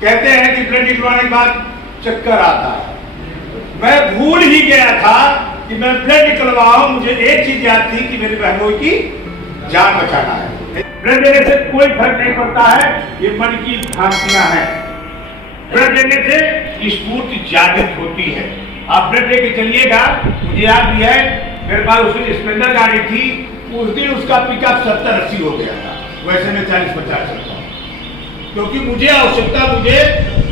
कहते हैं कि ब्लड निकलवाने के बाद चक्कर आता है। मैं भूल ही गया था कि मैं ब्लड निकलवाऊं। मुझे एक चीज याद थी कि मेरी बहनों की जान बचाना है। ब्लड देने से कोई फर्क नहीं पड़ता है, ये मन की भ्रांतियां हैं। ब्लड देने से स्फूर्ति जागृत होती है। आप ब्लड लेके चलिएगा। मुझे याद भी है, मेरे पास उसमें स्प्लेंडर गाड़ी थी, उस दिन उसका पिकअप 70-80 हो गया था। वैसे मैं 40-50 चलता हूँ, क्योंकि मुझे आवश्यकता, मुझे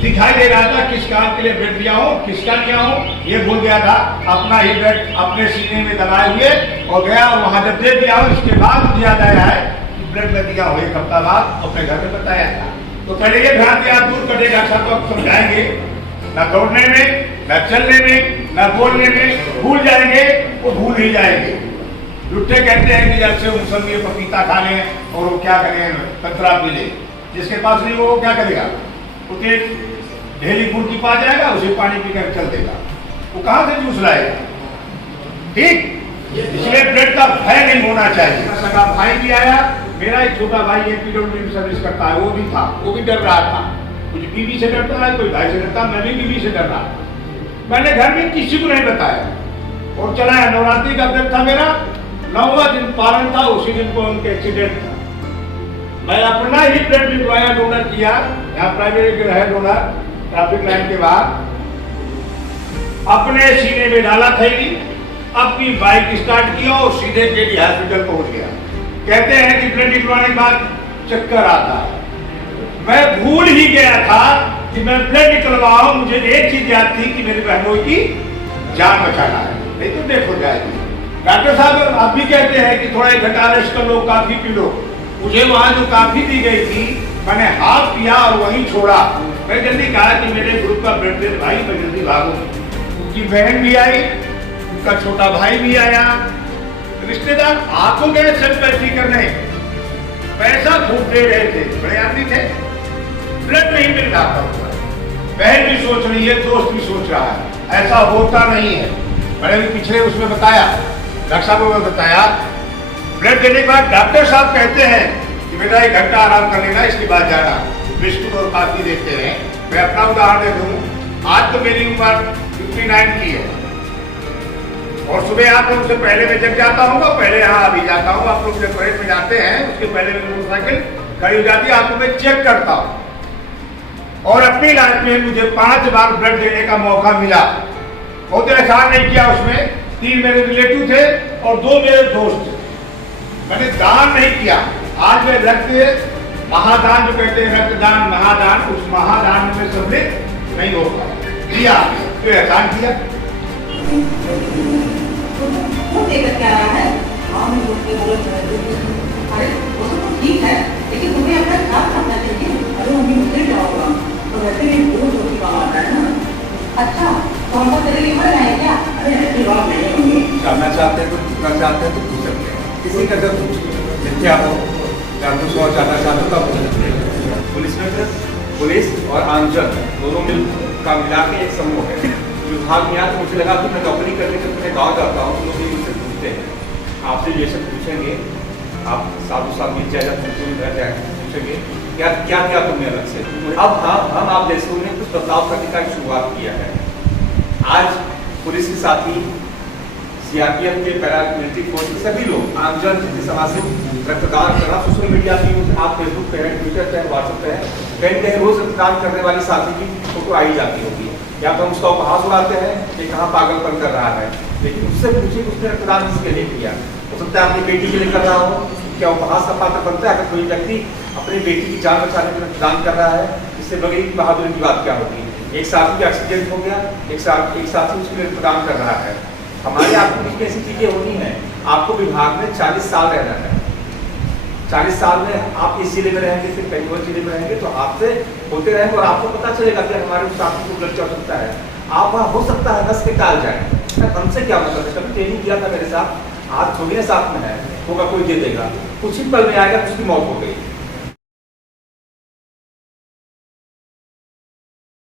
दिखाई दे रहा था किस काम के लिए ब्लड लिया हो, किसका लिया हो, ये भूल गया था। अपना ही ब्लड अपने सीने में दबाए हुए और गया, और वहां जब दे दिया हो, इसके बाद मुझे याद आया है कि ब्लड में दिया हो 1 हफ्ता बाद, अपने घर में बताया था। तो पहले ये भ्रांति आप दूर करेगा। डॉक्टर साहब को समझाएंगे, न दौड़ने में, न चलने में, न बोलने में भूल जाएंगे, वो भूल ही जाएंगे। जुट्टे कहते हैं कि जब से मौसमी पपीता खा लें और वो क्या करें, कतरा पी ले। जिसके पास नहीं वो क्या करेगा, उसे ढेली फूल की पा जाएगा, उसे पानी पीकर चल देगा। वो कहां से जूस लाएगा? ठीक, इसलिए ब्लड का भय नहीं होना चाहिए। सगा भाई भी आया, मेरा एक छोटा भाई ये पीडब्ल्यूडी में सर्विस करता है, वो भी था, वो भी डर रहा था। कुछ बीवी से डरता है, कोई भाई से डरता, मैं भी बीवी से डर रहा। मैंने घर में किसी को नहीं बताया और चलाया। नवरात्रि का व्रत था मेरा, 9वां दिन पारण था, उसी दिन को उनके एक्सीडेंट था। मैं अपना ही ब्लड निकलवाया, डोनर किया, यहाँ प्राइवेट है डोनर, ट्रैफिक लाइन के बाद अपने सीने में डाला थैली, अपनी बाइक स्टार्ट किया और सीधे केडी हॉस्पिटल पहुंच गया। कहते हैं कि ब्लड निकलवाने के बाद चक्कर आता है। मैं भूल ही गया था कि मैं ब्लड निकलवाऊं। मुझे एक चीज याद थी कि मेरी बहनों की जान बचाना है, नहीं तो डेथ हो जाएगी। डॉक्टर साहब आप भी कहते हैं कि थोड़ा 1 घंटा रेस्ट कर लो, काफी पी लो। मुझे वहां जो काफी दी गई थी, मैंने हाफ पिया और वहीं छोड़ा। मैं जल्दी कहा कि मेरे ग्रुप का ब्लड दे भाई, मैं जल्दी भागू। उनकी बहन भी आई, उनका छोटा भाई भी आया, रिश्तेदार आंखों गए सिंपैथी करने, पैसा खूब दे रहे थे, बड़े आदमी थे। ब्लड नहीं मिल रहा था। बहन भी सोच रही है, दोस्त भी सोच रहा है, ऐसा होता नहीं है। मैंने भी पिछले उसमें बताया, डॉक्टर साहब को बताया, ब्लड देने के बाद डॉक्टर साहब कहते हैं कि बेटा 1 घंटा आराम कर लेना, इसके बाद जाना। बिस्कुट और कॉफी देते हैं। मैं अपना उदाहरण दे दूं, आज तो मेरी उम्र 59 की है और सुबह आप लोग से पहले मैं जब जाता हूँ, पहले यहाँ अभी जाता हूँ, आप लोग जब परेड में जाते हैं उसके पहले मेरी मोटरसाइकिल खड़ी हो जाती है, आपको मैं चेक करता हूँ। और अपनी लाइफ में मुझे 5 बार ब्लड देने का मौका मिला। बहुत एहसान नहीं किया उसमें। 3 मेरे रिलेटिव थे और 2 मेरे दोस्त थे। मैंने दान नहीं किया। आज मैं रक्त महादान जो कहते हैं, रक्तदान महादान, उस महादान में सम्मिलित नहीं हो पाया। दिया तो एहसान किया। ठीक है, लेकिन तुम्हें अपना ख्याल रखना चाहिए। अरे मम्मी मुझे क्या होगा, तो वैसे भी बहुत रोटी कमाता है ना। अच्छा, तो हम तेरे लिए मर रहे हैं क्या? अरे ऐसी बात नहीं होगी। जानना चाहते हैं तो पूछना चाहते हैं तो पूछ सकते हैं। किसी का जब मिथ्या हो या कुछ और जानना चाहते हो तो पूछ सकते हैं। पुलिस में पुलिस और आमजन दोनों का मिला के एक समूह है। विभाग में तो मुझे लगा कि मैं नौकरी करने के मैं गाँव जाता हूँ, लोग मुझसे पूछते हैं, आपसे ये सब पूछेंगे, आप साधु साहब मिल जाए, घर जाए पूछेंगे क्या क्या क्या तुमने अलग से। अब हम आप जैसे उन्हें कुछ बदलाव करने का शुरुआत किया है। आज पुलिस के साथ ही सीआरपीएफ के, पैरामिलिट्री फोर्स के सभी लोग, आमजन समाज से रक्तदान करना, सोशल मीडिया की आप फेसबुक पे हैं, ट्विटर पे हैं, व्हाट्सएप पे हैं, कहीं कहीं रोज रक्तदान करने वाली साथी की फोटो आई जाती होगी। या तो हम उसका उपहास उड़ाते हैं कि कहाँ पागलपन कर रहा है, लेकिन उससे पूछिए उसने रक्तदान किसके लिए किया। हो सकता है अपनी बेटी के लिए कर रहा हो, क्या उपहास का पात्र बनता है अगर कोई व्यक्ति अपनी बेटी की जान बचाने के लिए रक्तदान कर रहा है? इससे बड़ी बहादुरी की बात क्या होगी। एक साथी का एक्सीडेंट हो गया, एक साथी उसके लिए रक्तदान कर रहा है। हमारे आपको बीच में ऐसी चीजें होनी है। आपको विभाग में 40 साल रहना है। 40 साल में आप इस जिले में रहेंगे, फिर कहीं और जिले में रहेंगे, तो आपसे होते रहेंगे और आपको पता चलेगा कि हमारे साथी को ब्लड चढ़ सकता है। आप वहाँ हो सकता है नस के टाल जाए। हमसे क्या मतलब है, कभी ट्रेनिंग किया था मेरे साथ, आज थोड़ी ना साथ में है, होगा कोई दे देगा, कुछ ही पल में आएगा, उसकी मौत हो गई।